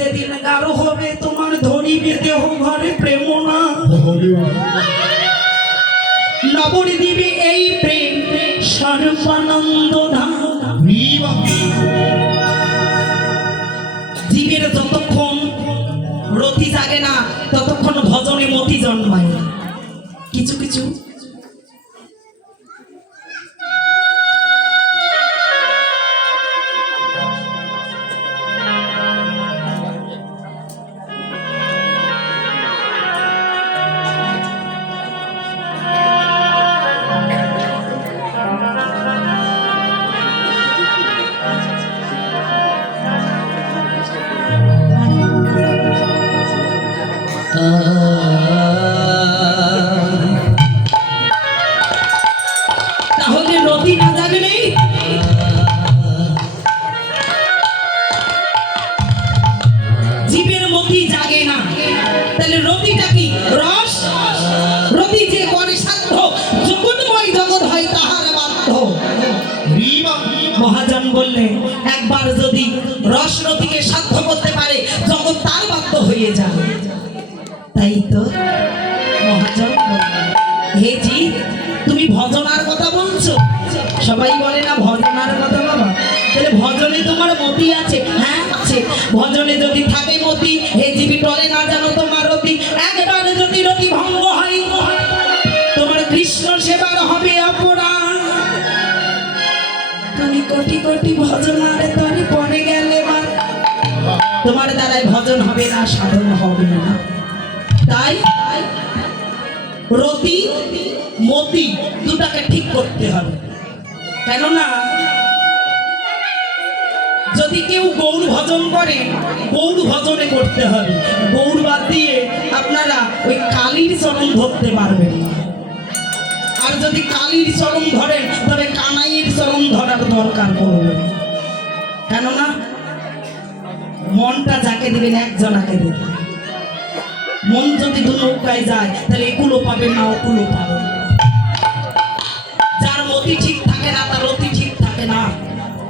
যেদিন গাঢ় হবে তোমার ধরিবে দেহ ঘরে প্রেম না নবরী দিবে এই প্রেম সর্বানন্দ ধাম। জীবের যতক্ষণ রতি জাগে না ততক্ষণ ভজনে মতি জন্মায় না। কিছু কিছু তাহলে রতি না জাগলে জীবের মতি জাগে না। তাহলে রতিটা কি? রস। রতি যে করে সাধ্য জগৎময় জগৎ হয় তাহার বাধ্য। মহাজন বললেন একবার যদি রস রতিকে সাধ্য করতে পারে জগৎ তার বাধ্য হয়ে যাবে। তাই তো মহাজন বললেন হে জি তুমি ভজনার কথা বলছো। সবাই বলে না ভজনার কথা বাবা। তাহলে ভজনে তোমার মতি আছে? হ্যাঁ আছে। ভজনে যদি থাকে মতি হে জীবী টলে না জানো তোমার রতি। একবারে যদি রতি ভঙ্গ হয় তোমার কৃষ্ণ সেবার হবে অপরাধ। তুমি কোটি কোটি ভজনারে তরে পড়ে গেলে তোমার দ্বারাই ভজন হবে না, সাধন হবে না। তাই রতি মতি দুটাকে ঠিক করতে হবে। কেননা যদি কেউ গৌর ভজন করে গৌর ভজনে করতে হবে। গৌর বাদ দিয়ে আপনারা ওই কালীর চরণ ধরতে পারবেন না। আর যদি কালীর চরণ ধরেন তবে কানাইয়ের চরণ ধরার দরকার পড়বে। কেননা মনটা যাকে দিবেন একজনাকে দেবেন। মন যদি দু নৌকায় যায় তাহলে এগুলো পাবে না ওগুলো পাবে। যার মতি ঠিক থাকে না তার রতি ঠিক থাকে না,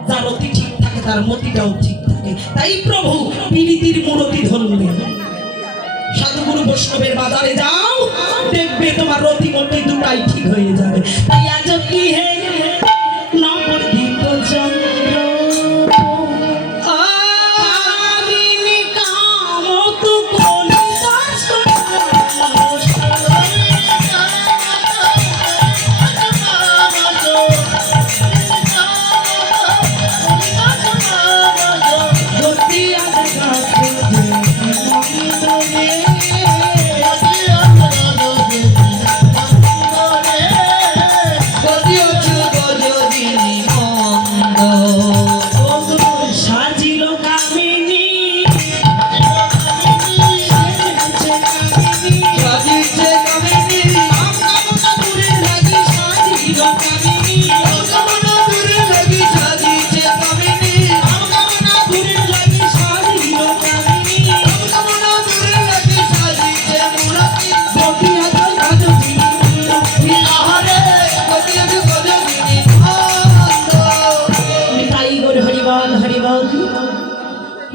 যার রতি ঠিক থাকে তার মতিটাও ঠিক থাকে। তাই প্রভু পীড়িতির মূরতি ধরলেন। সাধুগুরু বৈষ্ণবের বাজারে যাও দেখবে তোমার রতি মতি দুটাই ঠিক হয়ে যাবে। তাই আজ কি হে নবদ্বীপ চন্দ্র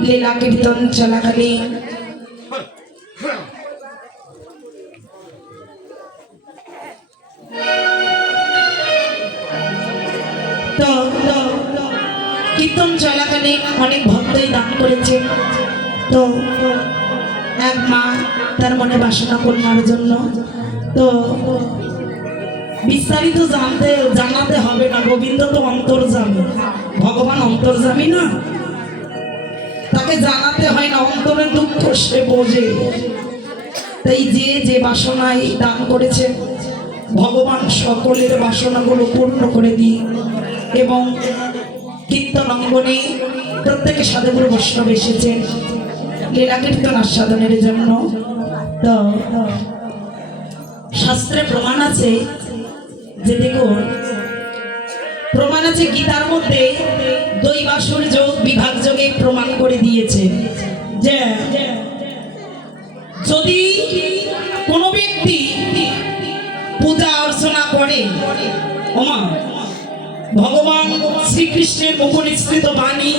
লীলা কীর্তন চলাকালীন তো কীর্তন চলাকালীন অনেক ভক্তই দান করেছে। তো এক মা তার মনে বাসনা পূর্ণার জন্য তো বিস্তারিত জানাতে হবে না। গোবিন্দ তো অন্তর্যামী, ভগবান অন্তর্যামী না, তাকে জানাতে হয় না। অন্তরের দুঃখ সে বোঝে। তাই যে যে বাসনায় দান করেছে ভগবান সকলের বাসনাগুলো পূর্ণ করে দিই। এবং কীর্তন অঙ্গনে প্রত্যেকে সাধুগুরু বৈষ্ণব এসেছেন লীলা কীর্তন আস্বাদনের জন্য। তো শাস্ত্রে প্রমাণ আছে যে দেখুন প্রমাণ আছে গীতার মধ্যে দৈবাসুর যোগ বিভাগ যোগে প্রমাণ করে দিয়েছে যে যদি কোনো ব্যক্তি পূজা অর্চনা করে ওমা ভগবান শ্রীকৃষ্ণের মুখ নিঃসৃত বাণী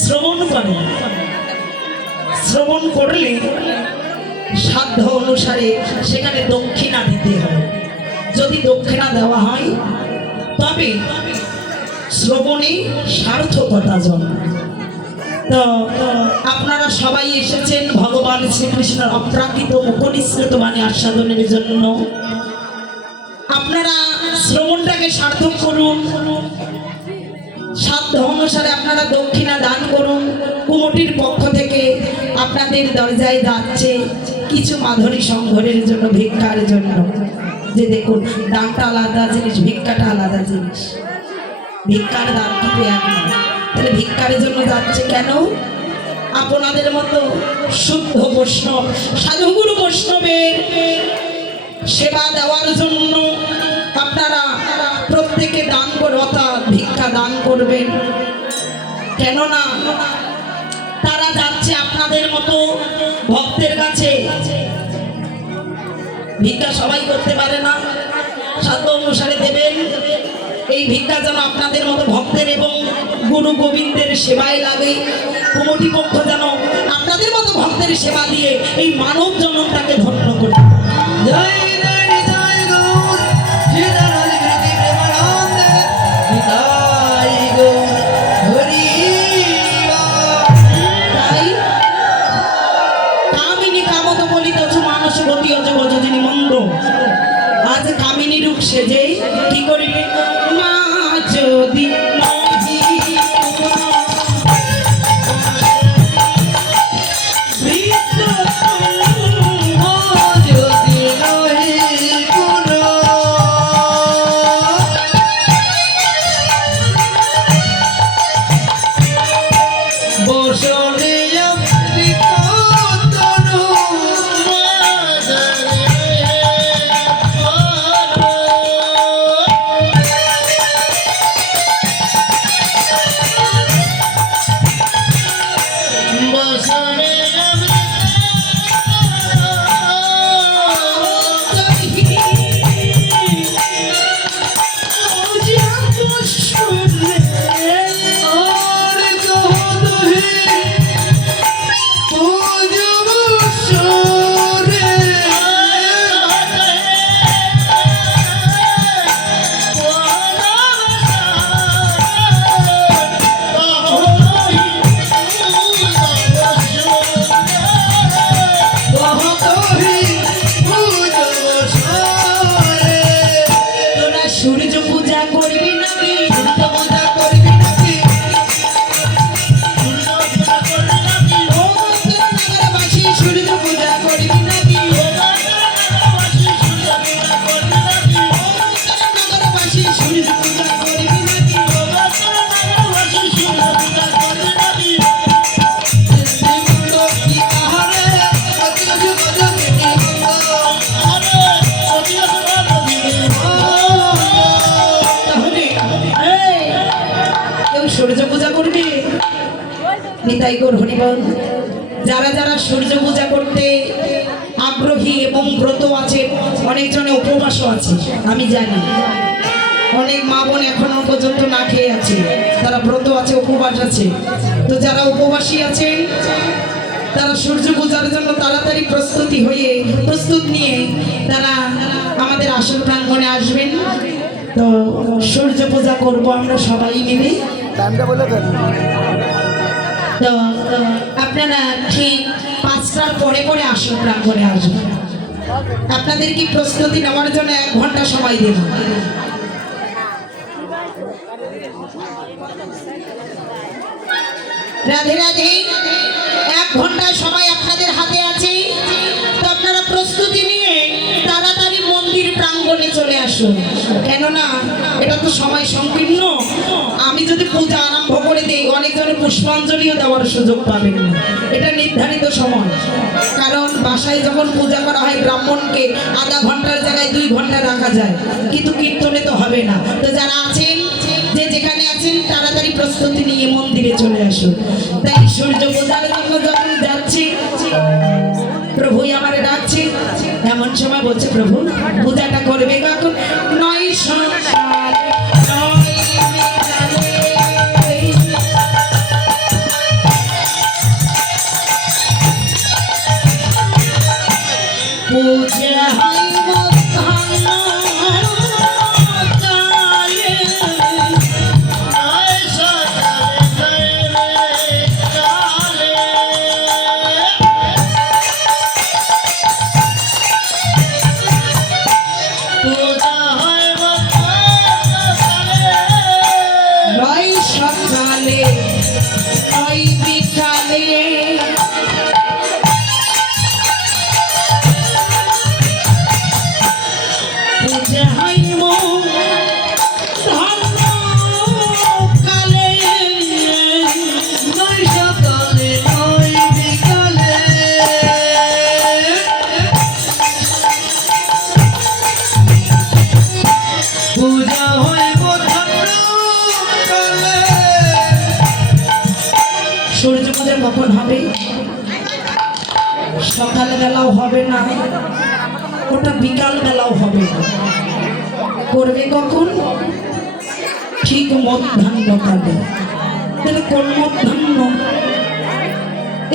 শ্রবণ করে শ্রবণ করলে সাধ্য অনুসারে সেখানে দক্ষিণা দিতে হয়। যদি দক্ষিণা দেওয়া হয় তবে শ্রবণে সার্থকতা জন্মায়। তো আপনারা সবাই এসেছেন ভগবান শ্রীকৃষ্ণের অপ্রাকৃত মুখনিসৃত বাণী আস্বাদনের জন্য। আপনারা শ্রবণটাকে সার্থক করুন, সাধ্য অনুসারে আপনারা দক্ষিণা দান করুন। কুমটির পক্ষ থেকে আপনাদের দরজায় যাচ্ছে কিছু মাধুরী সংঘরের জন্য, ভিক্ষার জন্য। যে দেখুন, দানটা আলাদা জিনিস, ভিক্ষাটা আলাদা জিনিস। ভিক্ষার দান কিন্তু এক নয়। তাহলে ভিক্ষার জন্য যাচ্ছে কেন? আপনাদের মতো শুদ্ধ বৈষ্ণব, সাধুগুরু বৈষ্ণবের সেবা দেওয়ার জন্য আপনারা প্রত্যেকে দান করে, অর্থাৎ ভিক্ষা দান করবেন। কেননা তারা যাচ্ছে আপনাদের মতো ভক্তের কাছে। ভিক্ষা সবাই করতে পারে না, সাধ্য অনুসারে দেবেন। এই ভিক্ষা যেন আপনাদের মতো ভক্তের এবং গুরু গোবিন্দের সেবায় লাগে। কমিটি পক্ষ যেন আপনাদের মতো ভক্তের সেবা দিয়ে এই মানব জনতাকে ধন্য করে। জয় জয় গৌর শ্রীধর কৃতি প্রেমানন্দ নিতাই গৌর হরি। তাই কামিনী কামত বলিত মানুষ গতি অজগ যিনি মন্দ। আজ কামিনী রূপ সেজে কি করিলে মা যদি সূর্য পূজা করবে। নিতাই গৌর হরিবল। যারা যারা সূর্য পূজা করতে আগ্রহী এবং ব্রত আছে, অনেকজনে উপবাসও আছে, আমি জানি অনেক মা বোন এখনো পর্যন্ত না খেয়ে আছে, তারা ব্রত আছে, উপবাস আছে। তো যারা উপবাসী আছেন তারা সূর্য পূজার জন্য তাড়াতাড়ি প্রস্তুত নিয়ে তারা আমাদের আসল প্রাঙ্গণে আসবেন। তো সূর্য পূজা করব আমরা সবাই মিলে। তো আপনারা ঠিক 5টার পরে পরে আসন প্রাঙ্গণে আসবেন। আপনাদের কি প্রস্তুতি নেওয়ার জন্য 1 ঘন্টা সময় দেব। রাধে রাধে। 1 ঘন্টা সময় আপনাদের হাতে আছে। তো আপনারা প্রস্তুতি নিয়ে তাড়াতাড়ি মন্দির প্রাঙ্গণে চলে আসুন। কেননা এটা তো সময় সংকীর্ণ। আমি যদি পূজা আরম্ভ করে দিই, অনেকজনে পুষ্পাঞ্জলিও দেওয়ার সুযোগ পাবেন না। এটা নির্ধারিত সময়। কারণ বাসায় যখন পূজা করা হয় ব্রাহ্মণকে আধা ঘন্টার জায়গায় 2 ঘন্টা রাখা যায়, কিন্তু কীর্তনে তো হবে না। তো যারা আছেন, যে যেখানে আছেন, তাড়াতাড়ি প্রস্তুতি নিয়ে মন্দিরে চলে আসুন। তাই সূর্য পূজার জন্য যখন যাচ্ছি, প্রভুই আমার ডাকছে। এমন সময় বলছে, প্রভু পূজাটা করবে কখন? 9 সকাল 9 বিকালে। পূজা হয় মধ্যাহ্ন কালে। নয় সকালে নয় বিকালে পূজা হয় মধ্যাহ্ন কালে। নয় সকালে নয় বিকালে পূজা হয় মধ্যাহ্ন কালে। সূর্য পূজা কখন হবে? সকাল বেলাও হবে না, ওটা বিকাল বেলাও হবে না। করবে কখন? ঠিক মধ্যাহ্ন কালে। তাহলে কোন মধ্যাহ্ন?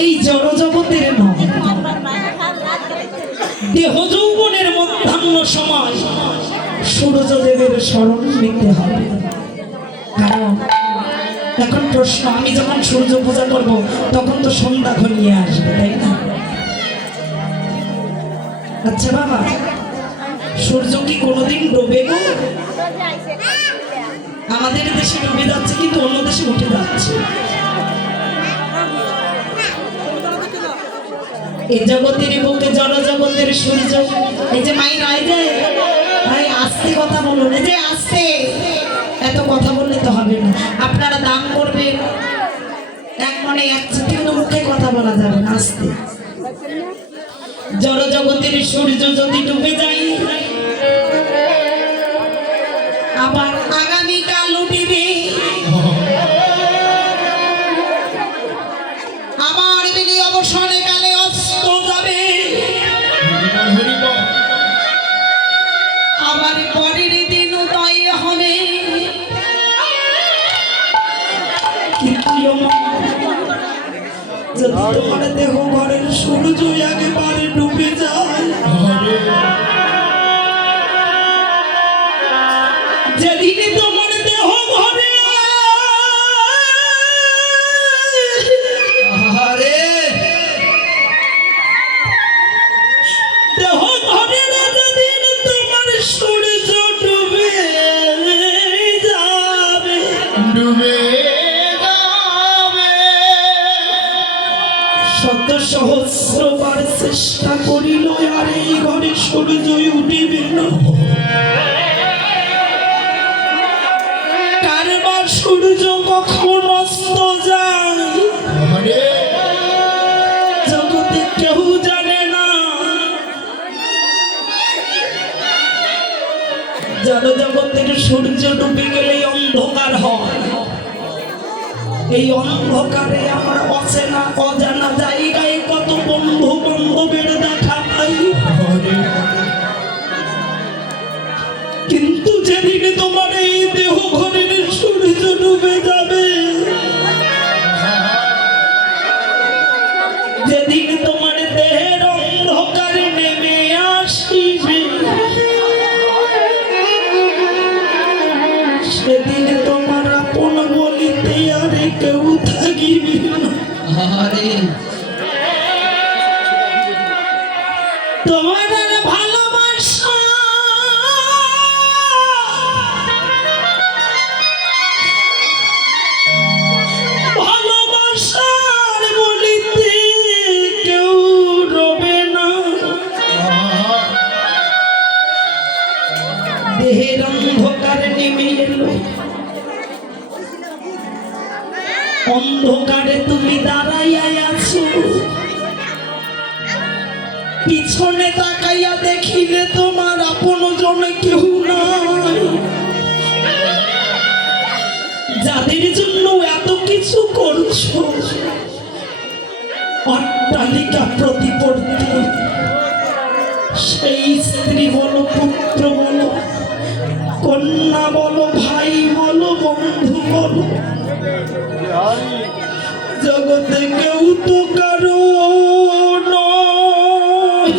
এই জড় জগতের নয়, দেহ যৌবনের মধ্যাহ্ন সময় সূর্যদেবের স্মরণ নিতে হবে। কারণ এখন প্রশ্ন, আমি যখন সূর্য পূজা করব তখন তো সন্ধ্যা ঘনিয়ে আসবে, তাই না? আচ্ছা বাবা, সূর্য কি কোনোদিন ডোবে গো? আমাদের দেশে ডুবে যাচ্ছে, কিন্তু অন্য দেশে উঠে যাচ্ছে। এই জগতের বুকে জড় জগতের সূর্য, এই যে মাই রায় যায়, ভাই আস্তে কথা বলুন, এই যে আস্তে, এত কথা বললে তো হবে না। আপনারা দান করবেন এক মনে এক চিত্তে, কিন্তু মুখে কথা বলা যাবে না, আস্তে। জড় জগতের সূর্য যদি ডুবে যায়, আবার আগামীকাল উঠিবে, আবার বেলি অবসরে কালে অস্ত যাবে, আবার পরের দিন উদয় হবে। কিন্তু যদি তোমার দেহ ঘরের সূর্য একেবারে ডুবে যায়, যেদিনে তোমার দেহ ঘরে আরে দেহ ঘরে যেদিন তোমার সূর্য ডুবে যাবে, ডুবে শত সহস্রবার চেষ্টা করিল আর এই ঘরে সূর্যই উঠিবে না। কারবার সূর্য কখন অস্ত যায় জগতে কেউ জানে না। জড় জগতের সূর্য ডুবে গেলে অন্ধকার হয়। এই অন্ধকারে আমরা অচেনা অজানা জায়গায় কত বন্ধু বান্ধবের দেখা পাই, কিন্তু যেদিন তোমার এই দেহ ঘরের সূর্য ডুবে যাবে, যেদিন তোমার দেহের অন্ধকার নেমে আসিবে, সেদিন তোমার আপন বলিতে আর কেউ থাকিবে না। আরে তোমার আর ভালোবাসা ভালোবাসার বলিতে কেউ রবে না। দেহের অন্ধকারে নেমে এলো, অন্ধকারে তুমি দাঁড়াইয়া আছো, পিছনে তাকাইয়া দেখিলে তোমার আপন জনে কেউ নাই। যাদের জন্য এত কিছু করছো, অট্টালিকা প্রতিপত্তি, সেই স্ত্রী বলো, পুত্র বলো, কন্যা বলো, ভাই বলো, বন্ধু বলো, জগতে কেউ তো কারো নয়।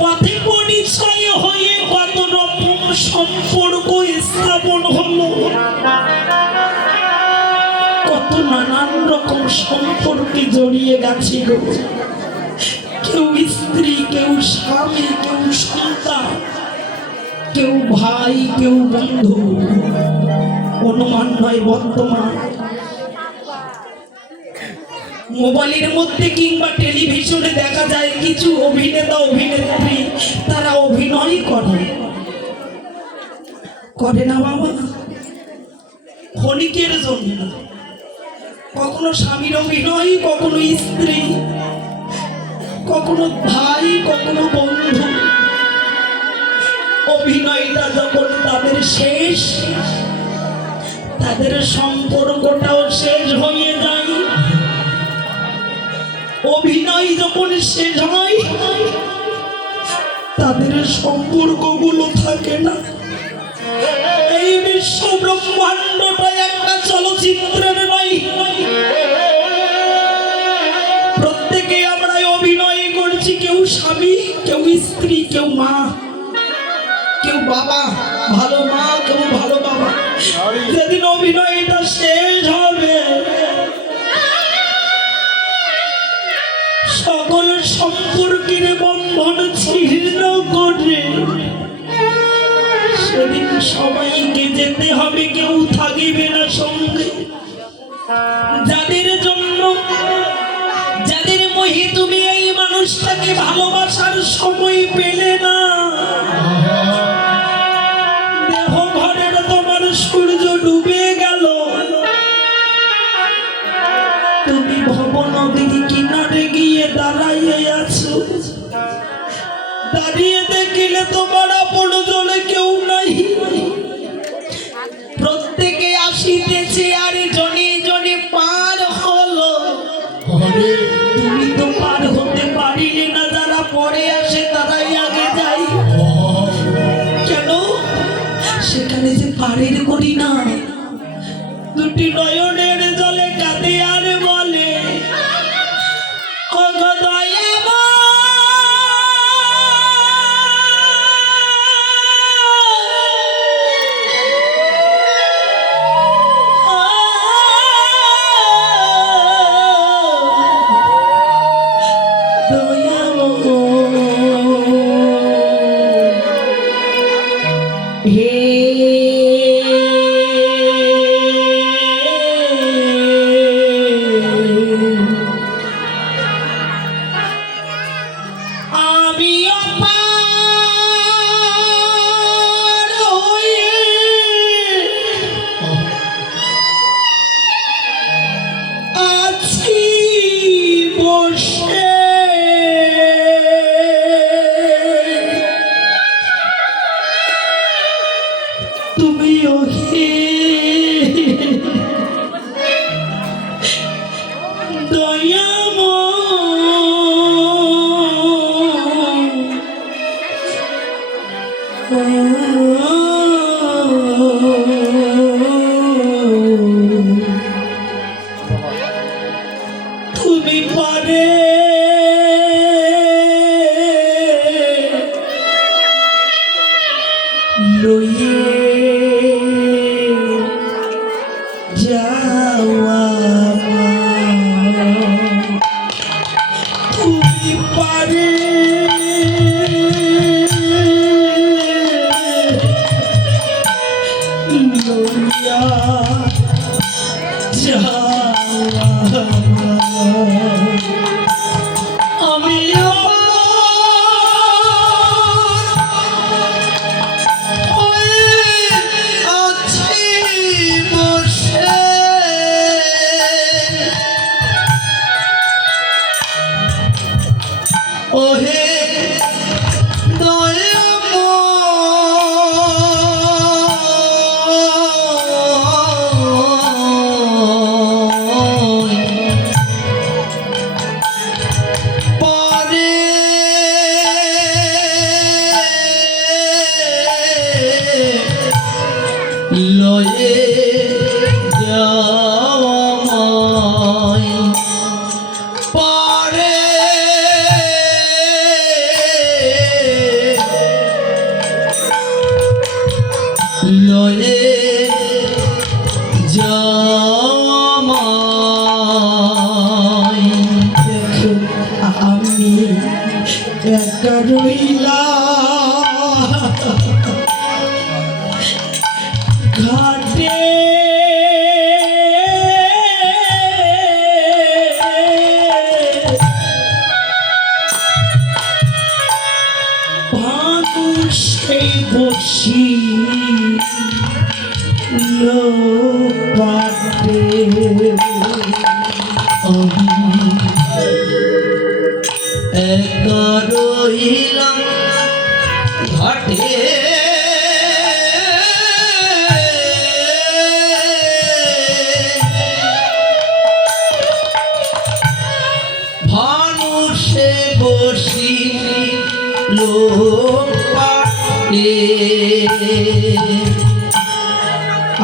পথে পরিচয় হয়ে কত রকম সম্পর্ক স্থাপন হলো, কত নানান রকম সম্পর্কে জড়িয়ে গেছিল। কেউ স্ত্রী, কেউ স্বামী, কেউ সন্তান, কেউ ভাই, কেউ বন্ধু। অনুমান নয়, বর্তমান মোবাইলের মধ্যে কিংবা টেলিভিশনে দেখা যায় কিছু অভিনেতা অভিনেত্রী, তারা অভিনয় করে না বাবা, ক্ষণিকের জন্য। কখনো স্বামীর অভিনয়, কখনো স্ত্রী, কখনো ভাই, কখনো বন্ধু। অভিনয়টা যখন তাদের শেষ, তাদের সম্পর্কটাও শেষ হয়ে যায়। অভিনয় যখন শেষ হয়, তাদের সম্পর্কগুলো থাকে না। এই বিশ্ব ব্রহ্মাণ্ডটা একটা চলচ্চিত্রের নয়। প্রত্যেকে আমরা অভিনয় করছি, কেউ স্বামী, কেউ স্ত্রী, কেউ মা, কেউ বাবা, ভালো মা, কেউ ভালো বাবা। যেদিন অভিনয়টা শেষ হবে, সকল সম্পর্কের বন্ধন ছিন্ন করে সেদিন সবাইকে যেতে হবে, কেউ থাকিবে না সঙ্গে। যাদের জন্য, যাদের মোহে তুমি এই মানুষটাকে ভালোবাসার সময় পেলে না, দেহ ঘরের তোমার সূর্য ডুবে গেল, তুমি ভব নদীর কিনারে গিয়ে দাঁড়াইয়ে আছো। দাঁড়িয়ে দেখিলে তোমার আপনজনে কেউ নাই। প্রত্যেকে আসিতেছে আর জনে জনে পার হলো। তুমি তো পার হতে পারিলে না, যারা পরে আসে তারাই আগে যায়। কেন? সেখানে যে পারের করি না, দুটি নয়নের জলে কাঁদে আর বলে, ওগো দয়াময়, আমি অপার হয়ে আছি বসে, তুমিও হে তুমি পারে লইয়ে যাওয়া, তুমি পারে লইয়া যাওয়া। আমিও আছি বসে, ওহে লয়ে যাওয়া পারে একা রইলা ঘাটে মানুষে বসি পাটে একা রইলাম ঘাটে ভানুষে বসি লোক পাটে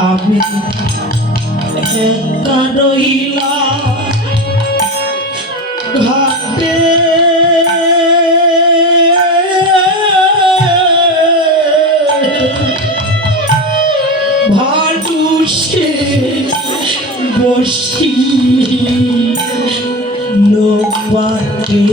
আমি একা রইলাম ঘাটে ভানুষে বসি লোক পাটে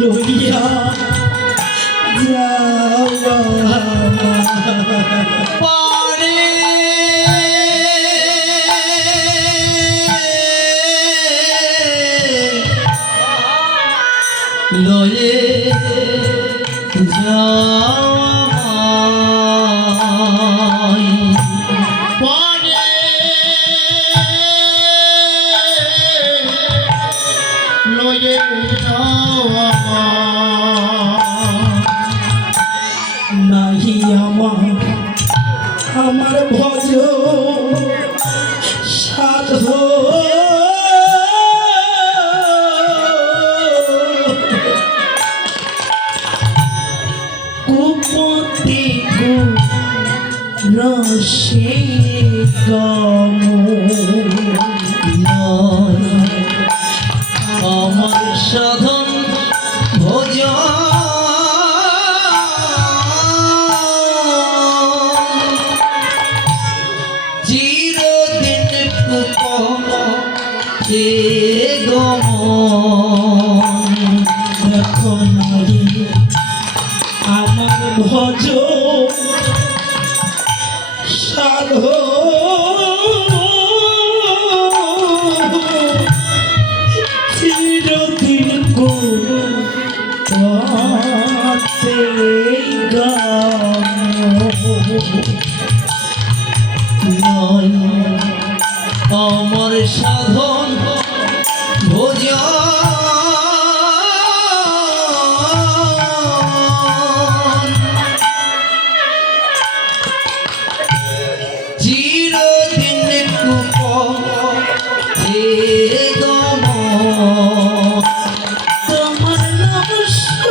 লইয়া যাওয়া পারে লয়ে যাই পারে লয়ে যাওয়া নাহি আমার ভজ সাধ কুপতি রসে গম আমার সাধন ভজন চিরদিন কুপথে গমন দেখো নারী আমার ভজ সাধ চিরদিন কুপথে গম আমার সাধন ভজন চিরদিন কুপথে গমন তোমার নাম শুনেছি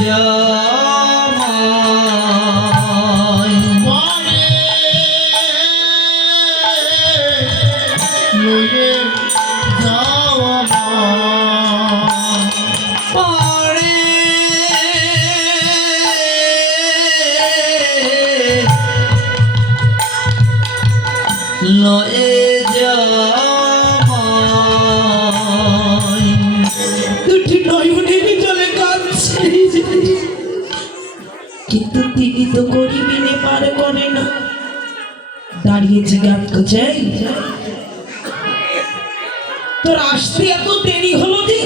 জামাই লয়ে যাওয়া পারে লয়ে জামাই দুটি নয়নের জলে কাঁদছে, কিন্তু তিনি তো গরিবিনে পার করে না। দাঁড়িয়েছে গান চাই, তোর আসতে এত দেরি হলো যে?